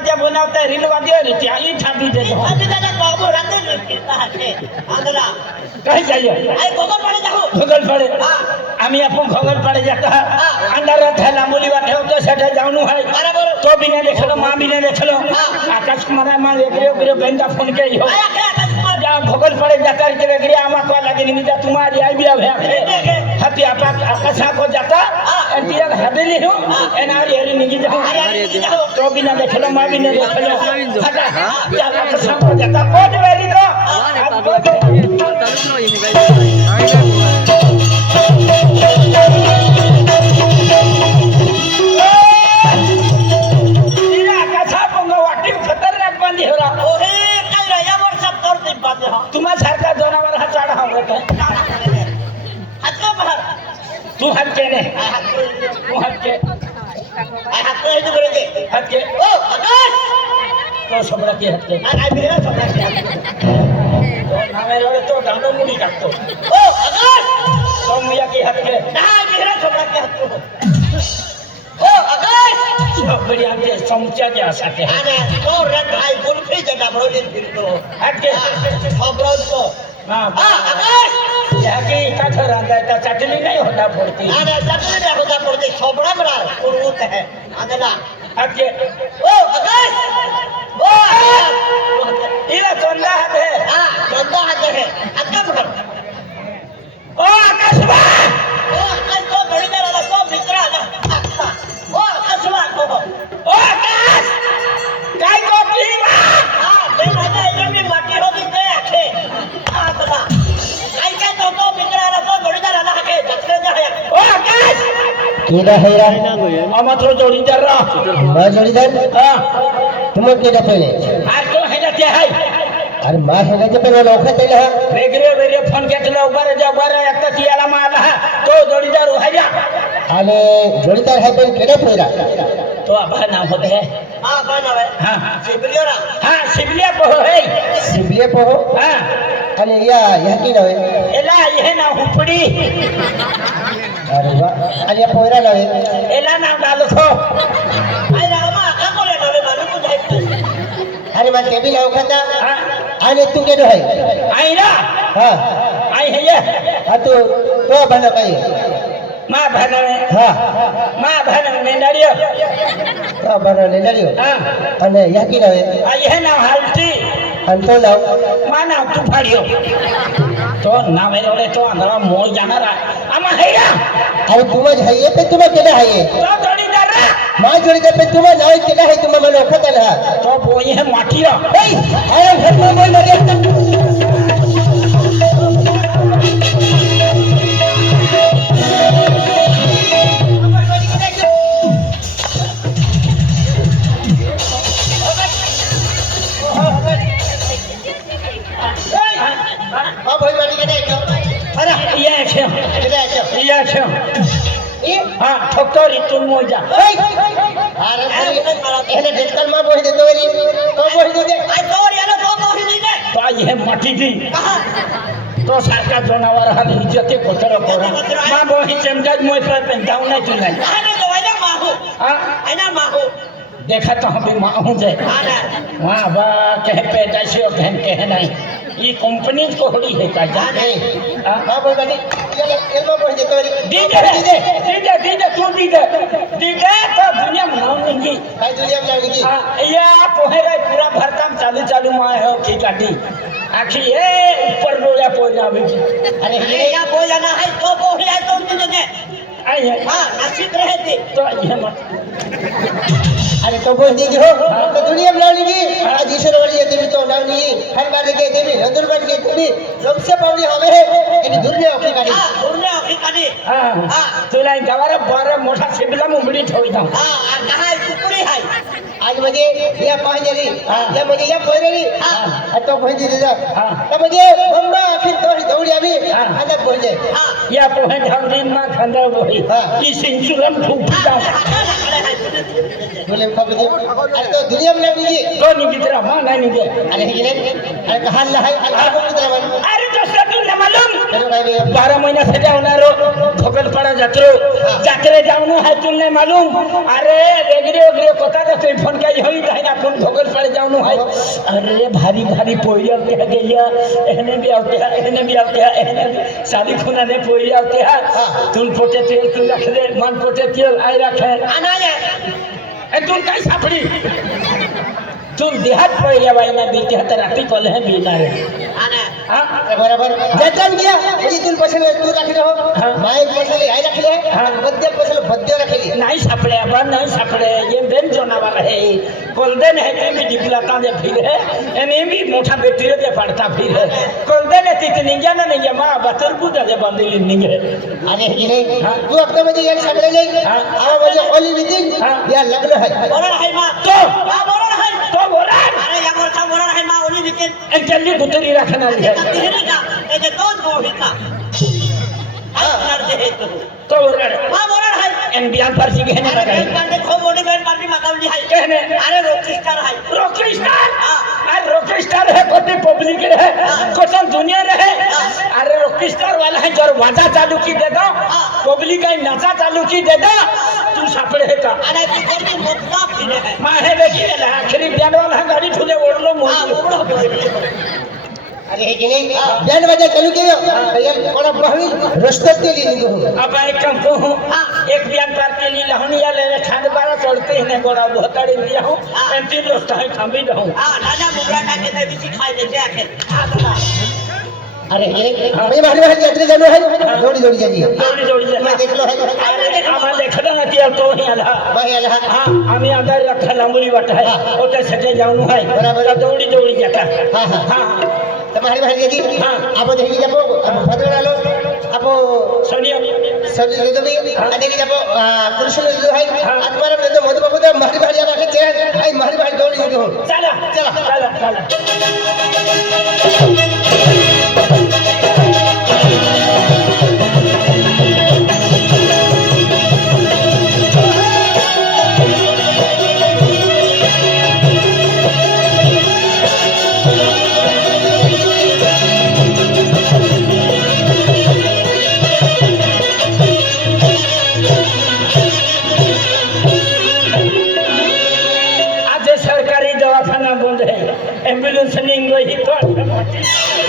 જે બનાવતા રીલવાદીઓ ને ત્યાં ઈ છાપી દેજો આજે દાદા બાબુ રાતે કઈ જઈએ? ભગલ પડે હા. आम्ही आपण खबर पडे जाता अंधारात थैला मुलीवा ठेवतो सेठे जाऊन आहे तो भी ने देखलो मां भी ने देखलो आकाश कुमार मां देखलो गिरो गंदा फोन के हो जा भोगल पड़े जाता के गिरी आमा को लगे नहीं जा तुम्हारी आई भी अब हती आपा आकाश को जाता एंटिया हदेली हो एनआर ये नहीं जा तो भी ने देखलो मां भी ने देखलो जा आकाश को जाता कोट मेरी तो आप को तो तलुक लो इनगाई तुम्हासारखा जनावर हा चाड आवडत तू हत्के ने तू हत्के हत्के ओ तो समजा की हत्के काय बिरा समजा की हत्के तो डावडा मुली टाकतो ओ तो की हक में ना मेरा छोटा क्या तू ओ आकाश! बड़ी आपके समचा के आशा के अरे तो रे भाई गुल्फी जगह बरोलिन फिर तो। हट के खबरों को हाँ आकाश! यह की का थरा का चटनी नहीं होता पड़ती। अरे चटनी नहीं होता पड़ती सबड़ा बड़ा कुरूत है आदला हट हाँ, के ओ आकाश! ओ इला चंदा हाथ है। हाँ चंदा हाथ है। अकब ઓ આકાશમાં! ઓ આકાશ તો ભણી ગયા તો મિત્ર ઓ આકાશમાં તો ઓ આકાશ! કાઈ તો કીમાં હા તે રાજા એની માટી હોતી તે કે અને જોડીદાર સાહેબ કેને ફેરા તો આભા નામ હોતે હે. આભા નામ હે. હા. સિબલિયો ના હા સિબલિયા પહો હે. સિબલિયા પહો? હા. અને યા યકી નવે એલા યે ના ઉપડી અરે વાહ. અને પોયરા નવે એલા નામ ડાલો છો. અરે માં કેબી લાવ ખાતા? અને તું કેડો હે આઈરા હા. આઈ હે આ તો તો ભલે ભાઈ માં ભાનવે હા માં ભાનવે ને ડળ્યો હા ભાનવે ને ડળ્યો હા અને યાકી રવે આ એ નામ હાલતી અને તો લાવમાં નામ તું ફાડ્યો તો નામ એરોડે તો અંધારા મોર જાનારા આમાં હૈયા અરે તું જ હૈયે પે તું કેડા હૈયે તો જોડી જા રા માં જોડી જા પે તું લાવ કેડા હૈ તું મને ખતલ હા તો બોય હે માઠિયો એ આયા ઘરમાં બોય મરે আসো। হ্যাঁ ঠকরি তুমি মজা আরে তো বহি দে মা বহি চেমকাজ মই পা পেন্টাও নাই। ये कंपनी को होड़ी है का हाँ, जा नहीं। आ बोल दे ये एल्बम पर जे करी दी दे दी दे दी दे दी दे तू दी दे। दी दे तो दुनिया में नाम लेंगी भाई दुनिया में लेंगी हाँ। ये आप ಹೊಡಿ ಬೇಕಾಗಿ पूरा भर काम चालू चालू माँ है की काटी। आखी ए ऊपर बोया बोया अभी अरे ये या बोया ना है तो बोया तो तुझे आई है। हाँ आशिक रहे थे। तो ये मत। अरे तो बोल दीजिए हो। तो दुनिया में लड़ेगी आज ईश्वर वाली તેવી હર બાर જગ્યાએ તેવી રંદુરબાર જગ્યાએ તેવી લોકસભાની હવે. એની દુર્વ્યવસ્થા કાઢી. ಮಾಡಿ ತುಲಾ ಗವರ ಬಾರ ಮೋಟಾ ಸಿಬಿಲ ಮುಮಿಡಿ ಹೋಯ್ತಾವ ನಹಾಯ್ ಕುಕುಡಿ ಹಾಯ್ આજ મજે યા પહોંચે રી યા મજે યા પહોંચે રી বারো মহিনা সেটা ওনারও ভোগলপাড়া যাত্র যাত্রে যাওনু হাইচুল নাই মালুম। আরে রেগরে ওগরে কথা তো তুই ফোন কাজ হই তাই না ফোন ভোগলপাড়া যাওনু হাই আরে, ভারী ভারী পইরা উঠে গেলিয়া এনে বি আউতে হা এনে বি আউতে হা এনে শাড়ি খুনা নে পইরা আউতে হা তুল পোটে তেল তুল রাখে মান পোটে তেল আই রাখে। আনায়, এ তুল কাই সাপড়ি? তুল দেহাত পইরা বাইনা বিতে হাতে রাতি কলে হে বিনা हैं तू सापड़ी ले बराबर जतन किया। ये तुम तू रख रहो हाँ। माइक पसंद आई रख ले। हाँ। बद्य पसंद बद्य रख ले। नहीं सापड़े अब नहीं सापड़े। ये बेन जोनावर है। कोलदेन है कि भी डिपलाता दे फिर है। एने भी मोटा बेटी दे पड़ता फिर है। कोलदेन है तित निंजा ना निंजा माँ बतर बुदा दे बंदी निंगे। अरे ये हाँ। तू तो मुझे ये सामने नहीं। हाँ। अब मुझे ओली हाँ। या लग्न है। बोरण है माँ। तो हाँ बोरण है तो बोला अरे या मोरचा बोरण है माँ उन्हीं बिके एक जल्दी गुतरी रखना लिया तिहरी का ये जो दोन बोही का हाँ नर दे है तू तो बोला माँ बोरण है एन बियान पर सी कहने अरे लगा बेन पांडे खो मोड़ी बेन पांडे मातावली है कहने अरे रोकिस्टर है रॉकी स्टार हाँ। अरे रॉकी स्टार है कोई पब्लिक है कोई दुनिया रहे अरे रॉकी स्टार वाला है जो वाजा चालू की दे दो पब्लिक का नाचा चालू की दे दो तू सापड़े है का अरे तू कोई मुद्दा फिरे है माँ है देखी है आखिरी ब्यान वाला है गाड़ी ठुले ओढ़ लो हाँ ಜನ बजे चलू हाँ। के ಬಹಿ ರಸ್ತಕ್ಕೆ ಲೀನಿ अब एक काम को हूँ। हाँ। एक बियान पर के लिए लहन या ले खाद बारा चलते ही नहीं गोड़ा बहुत अड़ी हूँ हूँ। अंतिम दोस्त है हम भी रहूँ हाँ हाँ, राजा मुगरा का के दे भी खाई दे जाके अरे ये हमें भाई भाई यात्री जानो है? जोड़ी जोड़ी जाइए जोड़ी जोड़ी जाइए देख लो है हम देख रहा कि अब तो ही आला। भाई आला। हाँ हम आधा रखा लंबड़ी बट है। ओके सटे जाऊँ है? बराबर। जोड़ी जोड़ी जाता। हाँ हाँ। हमारे भाई जी आप देखी जब भद्र डालो आप सोनिया सोनिया तो भी देखी जब कुलसुम जो है अखबार में तो मधु बाबू तो हमारी भाई जब आके चेहरे भाई हमारी भाई दौड़ ही हो चला चला चला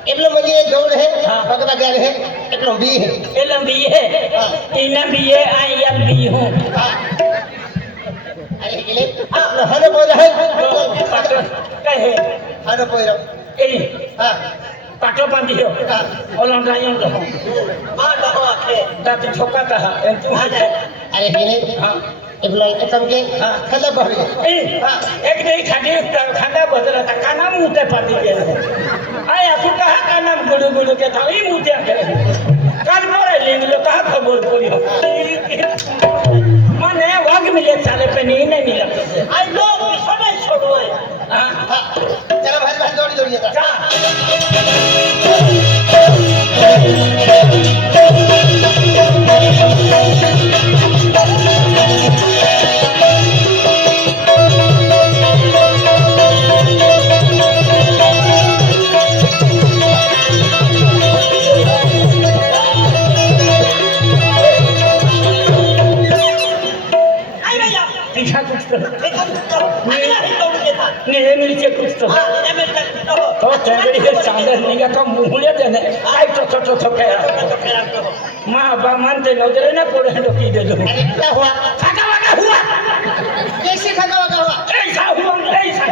तो माथे सकाळी एरा माहे देखले जाते हैं आणि टोटो टोटो के आख जगह सके माहे अरे यो काय बाई अरे गया था ये काय काय हाती हरी नहीं जाता था मैं फोन कर खेती हुआ तारा जातरे जाता दवाखाने रहा मोतो ओ बेया बोले रोकते मेरा काम हो हाँ अरे ये नहीं हां एक कम के था हां એટલો મને દોડ હે हाँ। ભગવા ગયા હે એટલો બી હે एलम भी है इनम भी है आई एम भी हूं અરે એટલે હરો બોલ હે पाटो कहे હરો બોલ ए હા पाटो बांधी हो હા ओलम रायन रहो मां बाबा आखे दादी ठोका कहा तू आ हां जाए અરે એટલે हां એટલો એકમ કે हाँ। ખલા બહરી ए एक नहीं खाली खाना बदला था काना मुते पाती के आय असु कहा काना गुडु गुडु के ভাই আসু তাহা কার নাম গুড়ু গুড়ুকে তাই মুছে তারপরে লিঙ্গলো তাহা খবর করিও মানে ওয়াগ মিলে চালে পে নিয়ে নাই মিলে আই লোক সবাই ছোট হয়। হ্যাঁ ভাই ভাই দৌড়ি দৌড়ি যা। मुहले देने आई तो तो तो तो कह तो खराब तो हो मां बा मानते नजरे ना पड़े हैं डोकी दे दो અરે क्या हुआ खाका वाका हुआ कैसे खगा वगा हुआ ऐसा हुआ ऐसा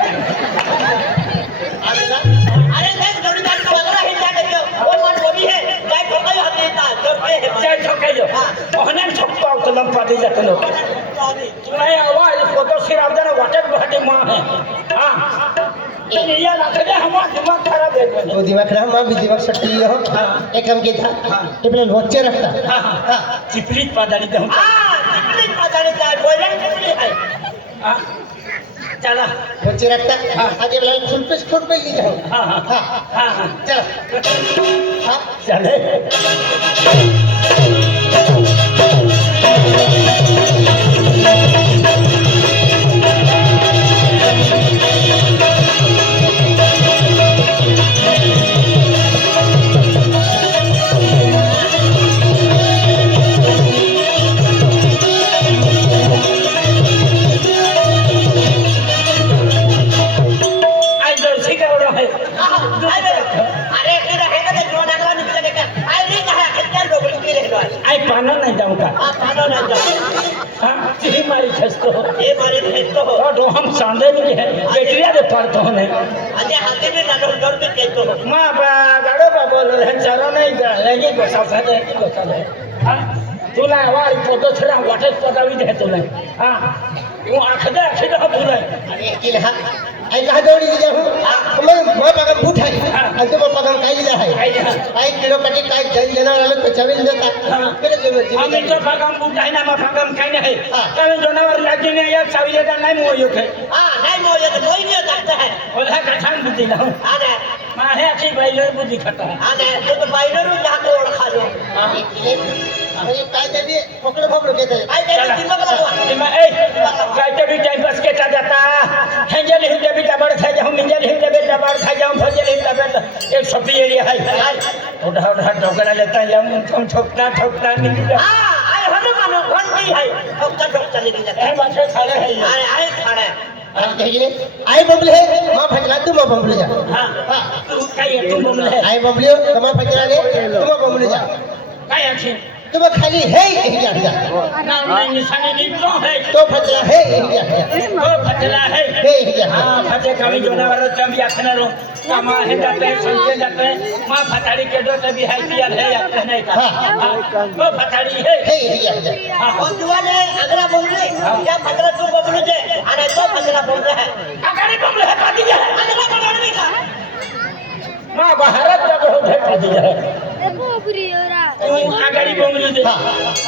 अरे देख दौड़ी दाल का अगला ही जाने दो वो मन बोली है जाए तो कहीं हाथ देता जोड़ते हैं जय ठोके जो ओहने ठोकपा तो लंपा दे जाते लोग मैं आवाज फोटो सिर आप देना वाटर बहटे मां है हां तो दिमाग खराब माँ भी दिमाग शक्ति हो। एक कम के था ये पहले वच्चे रखता। हाँ हाँ चिपलित पादानी तो हाँ। चिपलित पादानी का बोले चिपलित है हाँ चला वच्चे रखता। हाँ आगे लाइन फुल पे फुल पे ही जाओ हाँ हाँ हाँ हाँ। हाँ। चल। हाँ चले। કે હા આટલા દોડી લીધા હું મારા પાકા બૂટ હાય અને તમારા પાકા કાઈ લીધા હાય કાઈ કિલો પટી કાઈ જન જનાર અમે પચાવી દેતા કરે જો અમે તો પાકા બૂટ હાય ના મારા પાકા કાઈ ના હાય કાલે જનાવર લાગી ને યાર ચાવી દેતા નહીં મોયો કે હા નહીં મોયો તો કોઈ નહીં તાકતા હે ઓલા કઠાણ બુદ્ધિ ના હા ને મારે આખી ભાઈલો બુદ્ધિ ખટા હા ને તો ભાઈલો નું નામ ઓળખાજો હા बुद्धि खाता है हा नाही, तो तर बाहेरून जातो ओळखालो. म्हणजे काय तरी पकड पकड घेत आहे काय त्याला दिमाग लागला. मैं ए कहते भी टाइम पास के जाता हेंजल ही जब डबड़ खा जाऊँ मिंजल ही जब डबड़ खा जाऊँ भजल ही तब एक सपी एरिया है उठा उठा टोकरा लेता है हम हम ठोकना ठोकना निकल हा, आहे हनुमान, घंटी आहे. फक्त डोक चालली जाते. है बात खड़े है आहे, आहे. खाडा. आई बबले है माँ फजला तू माँ बबले जा. हाँ हा. तू काय है तू बोल है आई बबले माँ फजला ने तू माँ बबले जा. काय अच्छी તમે ખાલી હે કહી જાણ્યા તો ફચલા હે કહી જાણ્યા તો ફચલા હે હે કહી જાણ્યા ફચે કવિ જોનાવર ચંબી આખનારો કામા હે જાતે સંકે જાતે માં ફતાડી કેડો તબી હે કિયા હે આખને કા તો ફતાડી હે હે કહી જાણ્યા ઓ જુવાને અગરા બોલ લે ફતરા તું બોલ જે અને તો ફતરા બોલ રહે અગરે બોલ રહે કાટી અગરા બોલ રહે માં ભારત જબ હો ભે કાટી જાય બોબરી ઓરા આગળ બોબરી દે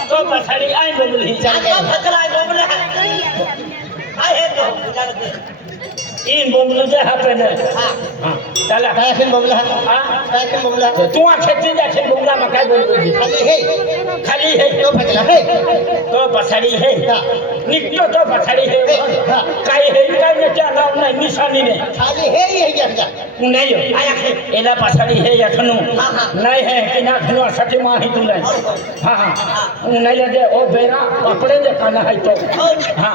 તો પછાડી આય બોબરી ચાલ પછાડી બોબરી આય હે તો. ચાલ દે इन बमली दे हाथे में हा. हाँ चला काय फिर बबला हाँ काय फिर बबला तू आखे जा खे बमला में काय बोल रही खाली है खाली है तो फजला है तो पछाड़ी है हाँ। निकलो तो पछाड़ी है हाँ। काय है काय में क्या नाम नहीं निशानी नहीं खाली है यही जा जा नहीं हो आया है. एला पाछाड़ी है यखनु हाँ, हाँ। नहीं है कि ना खनु सटी माही तू नहीं हाँ हाँ नहीं ले दे ओ बेरा पकड़े दे खाना है तो हाँ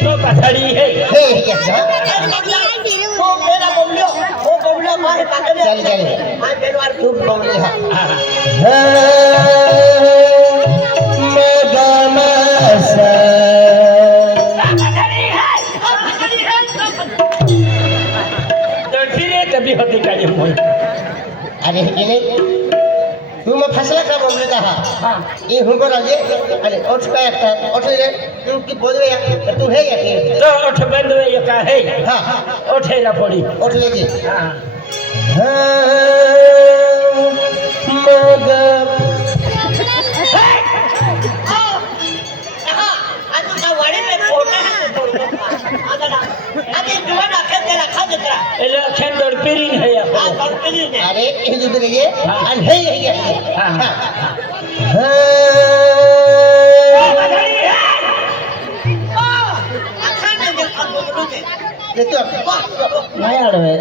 તો પથડી હે. હે ઓ મેરા બબલ્યો ઓ બબલ્યો મારે પાકડે ચાલ ચાલ. અરે એને হ্যাঁ। একটা বন্ধু দেখা এই হুঁকো রাজে আরে ওঠকা একটা ওঠে রে তুই কি বলবে? তু হে গেছে তো ওঠ বন্ধু একা হে হ্যাঁ। ওঠে না পড়ি। ওঠে হ্যাঁ। গেছে ಇಲ್ಲ ಚಂದೋಡ್ ಪಿರಿನ್ ಹಯ್ಯ ಅರೆ ಹಿಂದುಗಳಿಗೆ ಅಲ್ಲಿ ಹೇಗೆ ಹೇಗೆ ನಾಯಾಡವೆ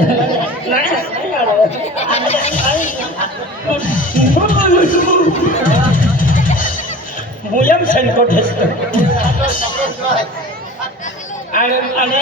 ಮುಯಂ ಸಂಕೋಟ ಅರೆ ಅರೆ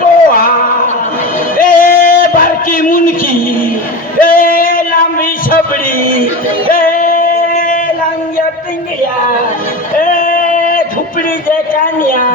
दोआ हेकी मुनकी हे सबरी কানিয়া এ ঝুপড়ি যে কানিয়া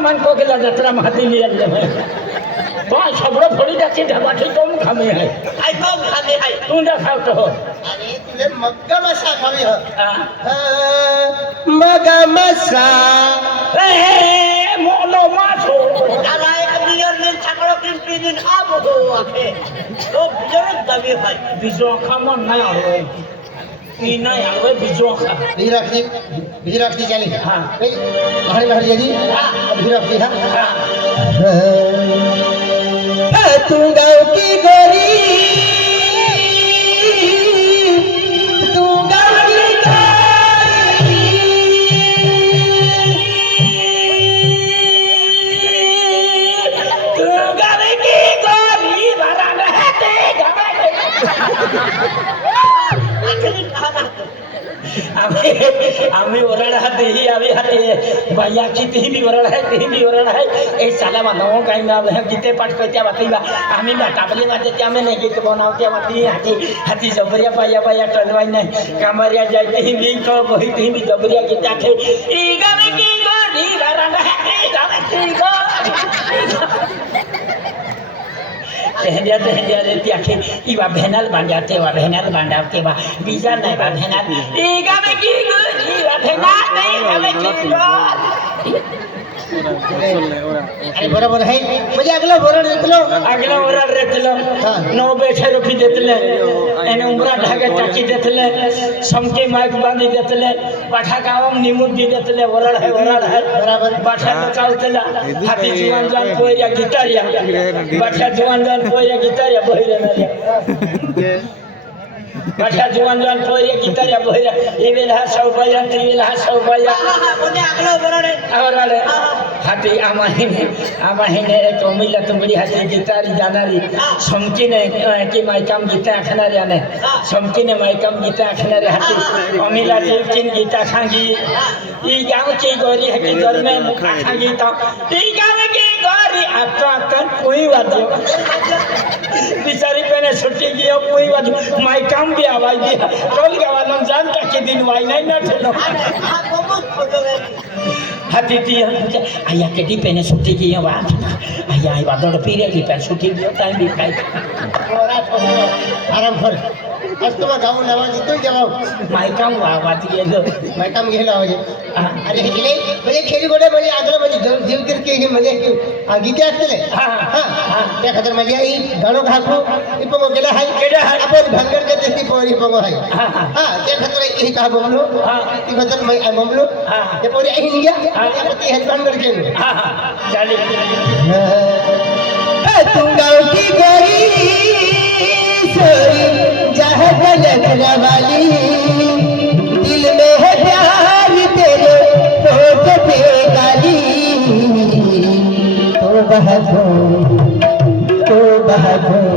मान को के लगा तेरा महादी लिया भाई सब फड़ी जाके ढाबा ठीक खामी है आई तो खामी है तू ना खाओ तो अरे तुले मग्गा मसा खामी हो मग्गा मसा ए मोनो मासो আলাই বিয়নের ছাগল কিন্তু দিন আবহো আছে তো বিজনের দাবি ভাই বিজো খামন না হলো কি নাই আগে বিজো খা বিরাখনি বিরাখনি জানি হ্যাঁ এই হারি হারি জানি বিরাখনি হ্যাঁ হ্যাঁ তুঙ্গা আমি আমি ওরাল হাতে হি আমি হাতে ভাইয়া কি তিহি বি ওরাল হয় তিহি বি ওরাল হয় এই সালা মানব গাই না আমি গীতে পাঠ করতে বাতাইবা আমি বাটাবলি মাঝে আমি নাই গীত বানাওতে বাতি হাতি হাতি জবরিয়া পাইয়া পাইয়া টলবাই নাই কামারিয়া যাই তিহি বি তো বহি তিহি বি জবরিয়া গীত আখে ই গাবে tehlia tehlia le tia ke iba bhenal banja te wa bhenal banja ke ba bija nai ba bhenal iga me ki gu ji ba bhenal nei ka me ki gu बरोबर है म्हणजे अगला बरोबर निकलो अगला ओरा रेतलो हाँ। नौ बैठे रोपी देतले एने उमरा ढाके टाकी देतले समके माइक बांधी देतले पाठा गावम निमुद दी देतले ओरड़ है ओरड़ है बराबर। बाठा बचावतला हाथी जुआन जान कोया गिटारिया बाठा जुआन जान कोया गिटारिया बहिरे नरिया बाठा जुआन जान कोया गिटारिया बहिरे इवेला বাচ্চা জোয়ান জোয়ান কইরে গীতা যা। বইরা এই বেলা হাসা উপায়া তিন বেলা হাসা উপায়া উনি আগলা বরারে আগলারে হাতে আমাহিনে আমাহিনে এক অমিলা তুমি হাতে, গীতারি জানারি। সমকিনে কি মাইকাম গীতা খানারে আনে। সমকিনে মাইকাম গীতা খানারে হাতে। অমিলা জিলকিন গীতা খাঙ্গি। এই গাঁও কি গরি হাকি জন্মে মুখা খাঙ্গি তাও এই গাঁও কি গরি, আত্ম আত্ম কুই বাদ্য એને છૂટી ગયો કોઈ વાત માય કામ બી આવા ગયા. કોલ ગાવાનો જાણતા કીધી વાય નહીં ના. થયેલો હતી તી અહીંયા કે ડીપે ને છૂટી ગઈ વાત અહીંયા વાદળ પીરે ડીપે છૂટી ગયો કાંઈ બી કાંઈ. આરામ ફરી आज तुम्हाला गाऊन लावा जिथून जेव्हा wa dia lo. माय काम हवं Ah. अरे हे गेले म्हणजे खेळी गोडे म्हणजे आगलं म्हणजे जीव जीव तिरके हे म्हणजे गीते असतले हा, हा, हा. त्या खातर माझी आई गाणं घाकू ही पण गेला हाय गेला हाय. आपण भानगड करते ती पोरी पण हाय. हा त्या खातर ही का बोमलो हा. ती खातर मै हा. ते पोरी आई निघ्या हा. त्या पती हे भानगड केलं Ha गलत वाली दिल में है प्यार तेरे होठ पे गाली तो बहको तो बहको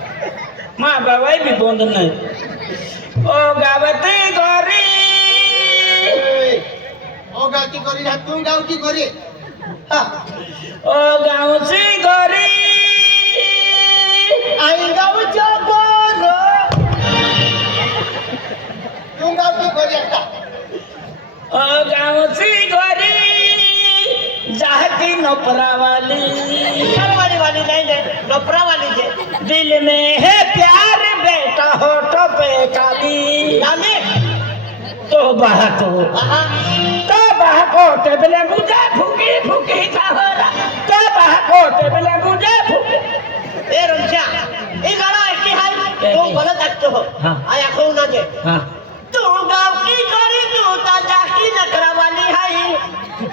मा बाबा भी बंद नाही। ओ गावती गरी। ओ गावती गरी ना तू गावती गरी। हाँ। ओ गावची गरी। आई गावच्या गर। तू गावती गरी आता ओ गावची गरी जाती नपरा वाली नपरा वाली नहीं नोपरावाली नपरा वाली नोपरावाली दिल में तो तो हाँ तो बहा को टेबले मुझे फूकी फूकी सहारा तो बहा को टेबले मुझे फूकी। ए रमशा ये गाना है कि हाय तुम गलत एक्ट हो। हाँ। आया कौन ना जे। हाँ। तू गाँव की करी तू ताज़ा की नखरा वाली है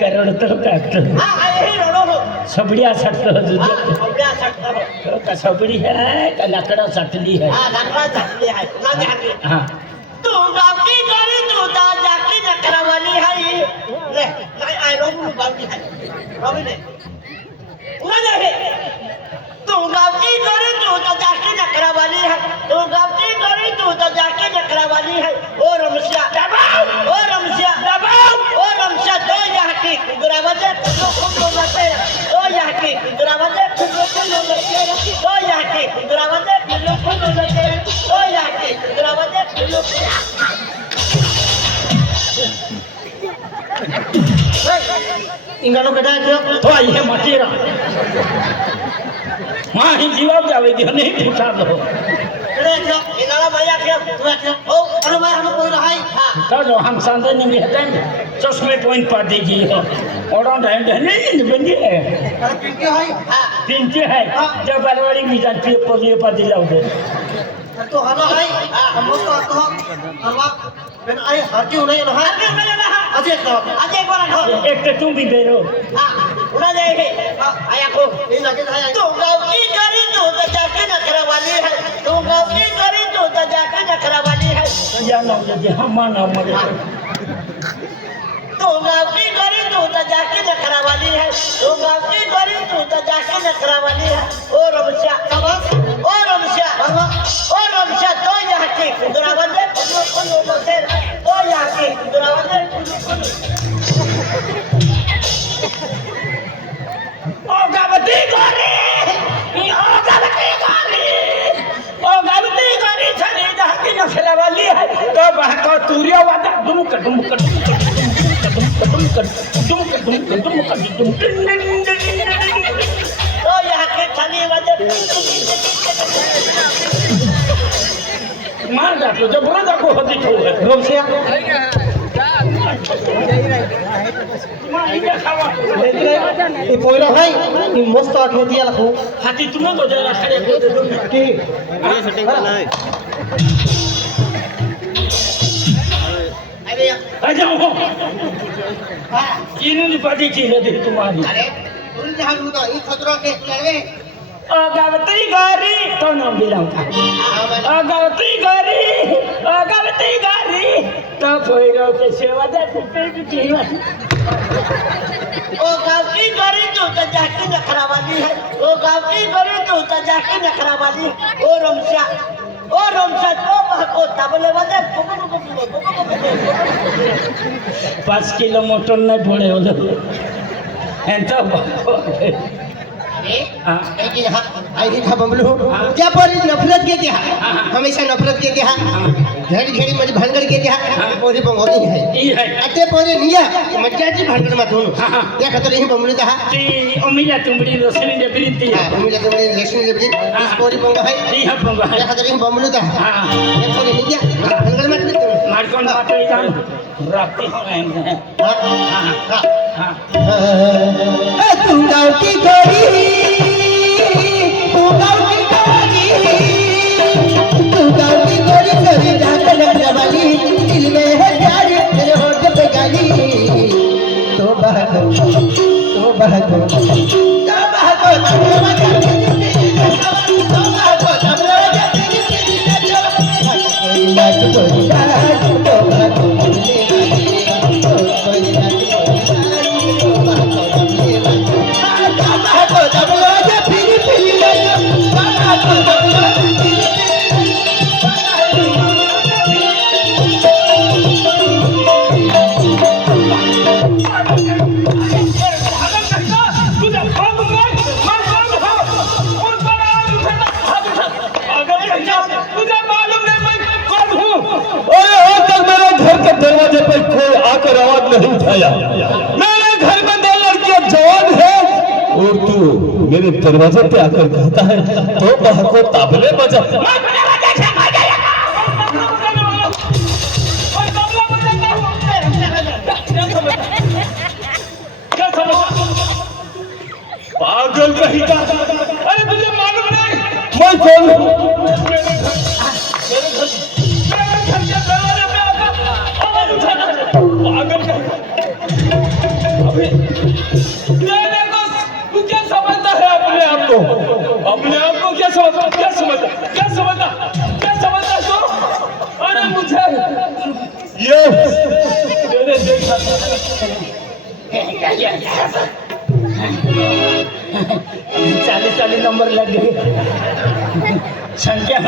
करोड़ तो काट हाँ। यही रोड़ो हो। सबड़िया सट हो हाँ अभ्यास सकता हो। तो सबड़ी है का लकड़ा सटली है। हाँ नखरा सकते हैं। ना जाके। हाँ। तोडाकी गरी तोदा जाकी नखरावानी हाई ले नाही आयरो मुनु बाकी हाई रवि ले पूरा जाहे तोडाकी गरी तोदा जाकी नखरावानी हाई तोडाकी गरी तोदा जाकी नखरावानी हाई ओ रमसिया दबाओ। ओ रमसिया दबाओ। ओ रमसिया दो यहाँ की गुरावते तो खुद लोगते दो यहाँ की गुरावते तो खुद लोगते दो यहाँ की गुरावते तो खुद लोगते इंगानो कटा के तो आइए मटेरा। माँ ही जीवा जावे दियो नहीं पूछा दो कटा के इंगाना भैया के तो के ओ अरे भाई हम कोई रहाई हाँ। तो हम सांदे नहीं है चश्मे पॉइंट पा देगी और ऑन टाइम नहीं बनी है। हाँ। पिंकी है हाँ। पिंकी है? जब बारवाड़ी की जाती है पोलियो पा दिलाओगे। itu hana ai kamu tuh atau Allah ben ai harji unai nah aja kalau aja kalau ekte tum bhi de ro उड़ा जाए हाँ, आया को। तू गाँव की करी तू तो जाके नखरा वाली है। तू गाँव की करी तू तो जाके नखरा वाली है। या ना जैसे हम माना मरे। हाँ। तू गाँव की करी तू तो जाके नखरा वाली है। तू गाँव की करी तू तो जाके नखरा वाली है। ओ रमचा ओ रमशा ओ रमशा तो यहाँ की गुरावंदे कुलो कुलो बसे तो यहाँ की गुरावंदे कुलो कुलो ओ गावती गावती गोरी छरी जहाँ न खेला है तो वह को वादा दुम कर दुम कर दुम कर दुम कर दुम कर दुम कर दुम कर दुम कर तो यहाँ के छली वंदे मान जातो जबरो जाको होती तो रोम से এই পয়লা ভাই এই মস্ত আঠো দিয়া লাখো হাতি তুমি তো যারা খাড়ে কি? আরে সেটিং হ্যাঁ। নাই। আরে যাও হ্যাঁ। ইনুনি পাটি কি নদী তোমার। আরে তুমি হাগুলো এই খতরা কে চলে I khotro ke lalwe. ओ गावती गोरी तो नाम बिलाऊँगा अगवती गरी अगवती गरी तो भैरव के सेवा दे जीवन ओ गाँव की गरी तू तो जाके नखरा वाली है। ओ गाँव की गरी तू तो जाके नखरा वाली ओ रमशा ओ रमशा तो बहको तबले वंदे पाँच किलो मोटर नहीं भोड़े हो लोग हमलो हाँ। हाँ। क्या पर नफरत के क्या? हाँ। हमेशा नफरत के क्या? घड़ी घड़ी मज भंगर के क्या? पोरी बंगोली है। अते पोरे निया। मज्जा जी भंगर मत हो क्या खतरे ही बंगली था जी उमिया लोशनी रोशनी जबरी थी। उमिया तुमड़ी लोशनी जबरी इस पोरी बंगो है। जी हम बंगो है। क्या खतरे ही बंगली था ये पोरे निया? भनगड़ मत हो मारकोन बात ही जान। रात हो गए हैं। हाँ। हाँ। ए तुम गाँव की गोरी। कभी ना कलम वाली दिल में है प्यार तेरे होठ पे गाली तो बहक तो बहक मेरे दरवाजे पे आकर कहता है तो बहको ताबले बजा पागल कहीं अरे मुझे मालूम नहीं मैं कौन हूँ क्या समझता क्या समझता क्या समझता तो अरे मुझे ये चालीस चालीस नंबर लग गए. संख्या